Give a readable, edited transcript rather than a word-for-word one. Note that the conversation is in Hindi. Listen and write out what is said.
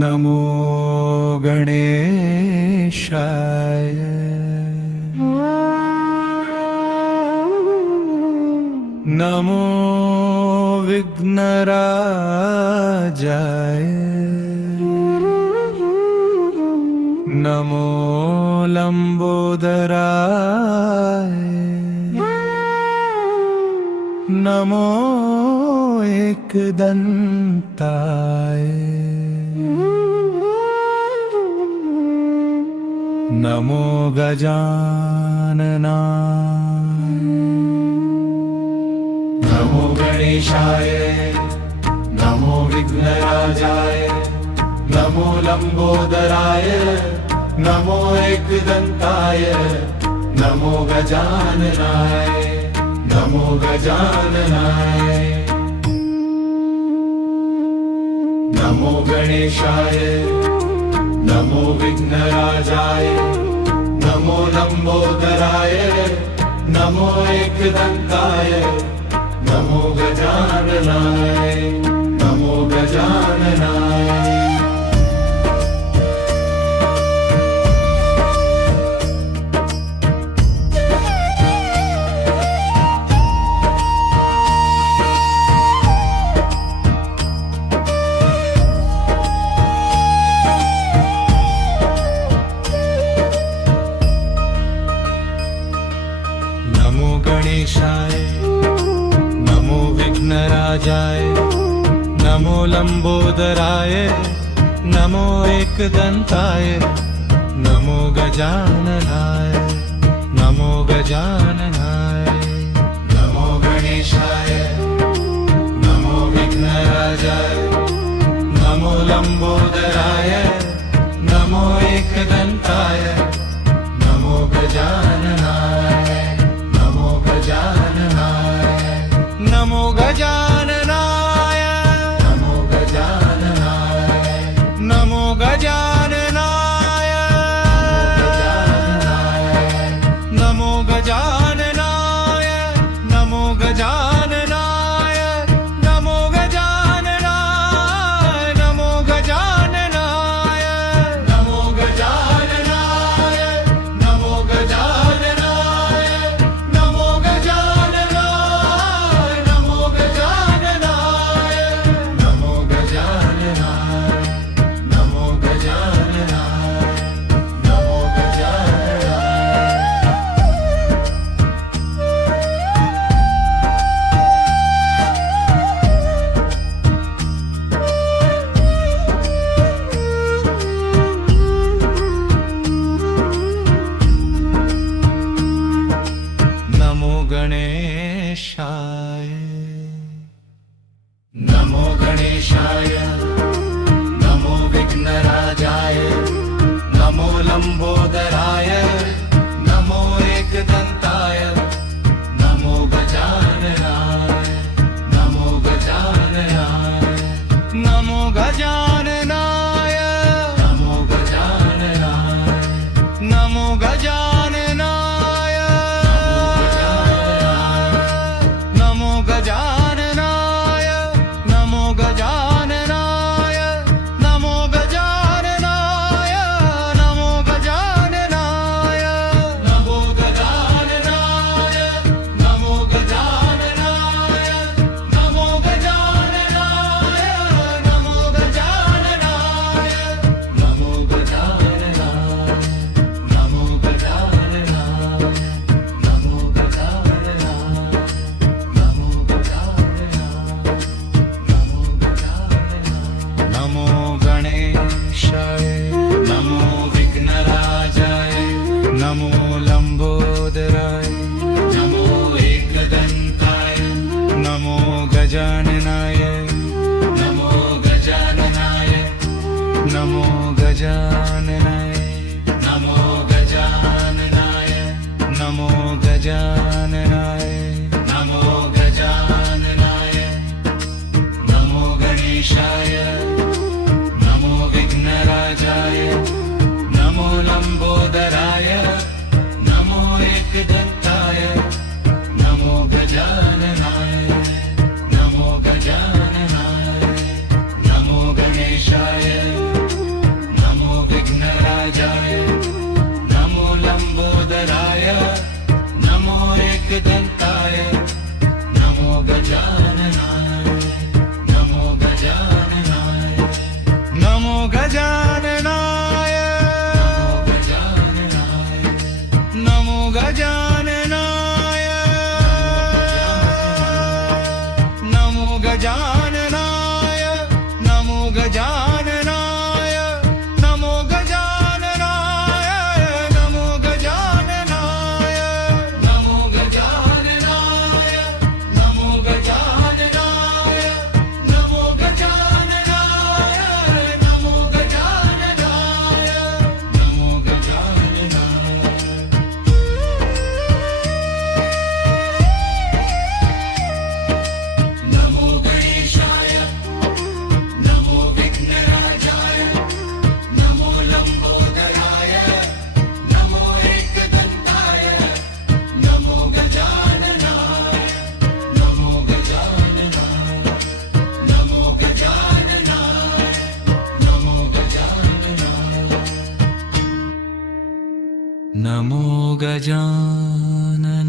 नमो गणेशाय। नमो विघ्नराजाय। नमो लंबोदराय। नमो एकदंताय। नमो गजाननाय। नमो गणेशाय। नमो विघ्नराजाय। नमो लंबोदराय। नमो एकदंताय। नमो गजाननाय। नमो गजाननाय। नमो गणेशाय। नमो विघ्नराजाय। नमो लंबोदराय। नमो एकदंताय। नमो गजाननाय। नमो गजाननाय। नमो गणेशाय। नमो विघ्नराजाय। नमो लंबोदराय। नमो एकदंताय। नमो गजाननाय। नमो गजाननाय। नमो गणेशाय। नमो विघ्नराजाय। नमो लंबोदराय। नमो एकदंताय। नमो गजाननाय। नमो गजाननाय। नमो गजाननाय। नमो गजाननाय। नमो गजाननाय। नमो गजाननाय। नमो गजाननाय। नमो गजाननाय। नमो गजाननाय। नमो गजाननाय। नमो गजाननाय। नमो गजाननाय। नमो गजाननाय। नमो गजाननाय। नमो गजाननाय। नमो नमो गणेशाय। नमो गणेशाय। नमो विघ्नराजाय। नमो लंबोदराय। नमो एकदंताय। नमो गजाननाय। नमो गजाननाय। नमो गजाननाय। नमो गजाननाय। नमो गजाननाय। नमो गजाननाय। नमो गजाननाय। नमो गजाननाय। नमो गजाननाय। नमो गजाननाय। नमो गजाननाय